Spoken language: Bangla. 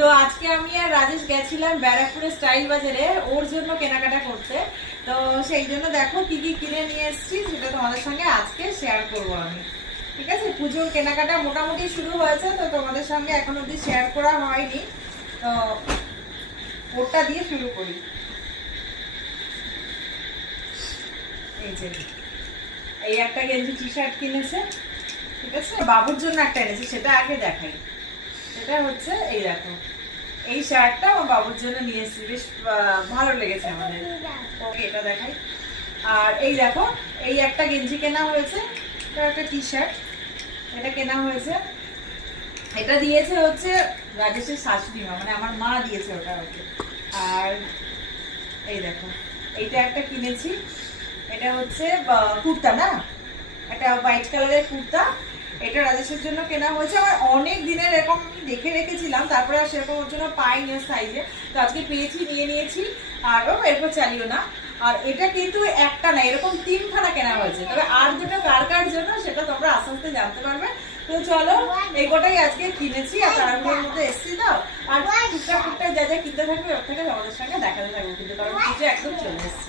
তো আজকে আমি আর রাজেশ গেছিলাম ব্যারাকপুরের স্টাইল বাজারে ওর জন্য কেনাকাটা করতে। তো সেই জন্য দেখো কি কি কিনে নিয়ে এসেছি সেটা তোমাদের সঙ্গে আজকে শেয়ার করবো আমি। ঠিক আছে, পুজোর কেনাকাটা মোটামুটি শুরু হয়েছে, তো তোমাদের সঙ্গে এখন অব্দি শেয়ার করা হয়নি। তো ওরটা দিয়ে শুরু করি। এই যে এই একটা গেঞ্জি টি শার্ট কিনেছে, ঠিক আছে। বাবুর জন্য একটা এনেছি, সেটা আগে দেখাই। সেটা হচ্ছে এই দেখো, এই শার্টটা আমার বাবুর জন্য নিয়ে এসেছি, বেশ ভালো লেগেছে আমাদের। ওকে এটা দেখাই। আর এই দেখো, এই একটা গেঞ্জি কেনা হয়েছে, এটা একটা টি শার্ট, এটা কেনা হয়েছে। এটা দিয়েছে হচ্ছে রাজেশের শাশুড়ি মা, মানে আমার মা দিয়েছে ওটা ওকে। আর এই দেখো, এইটা একটা কিনেছি, এটা হচ্ছে কুর্তা, না একটা হোয়াইট কালারের কুর্তা। এটা রাজেশের জন্য কেনা হয়েছে। আমার অনেক দিনের এরকম দেখে রেখেছিলাম, তারপরে আর সেরকম ওর জন্য পাইনি সাইজে, তো আজকে পেয়েছি, নিয়ে নিয়েছি। আর এরপর চালিও না। আর এটা কিন্তু একটা না, এরকম 3খানা কেনা হয়েছে, তবে আর দুটো কার কার জন্য সেটা তোমরা আস্তে আস্তে জানতে পারবে। তো চলো, এই গোটাই আজকে কিনেছি আর তারপরের মধ্যে এসছি। দাও আর টুকটাক টুকটাক যা যা কিনতে থাকবে ওর থেকে আমাদের সঙ্গে দেখাতে থাকবো, কিন্তু কারণ পুজো একদম চলে এসছে।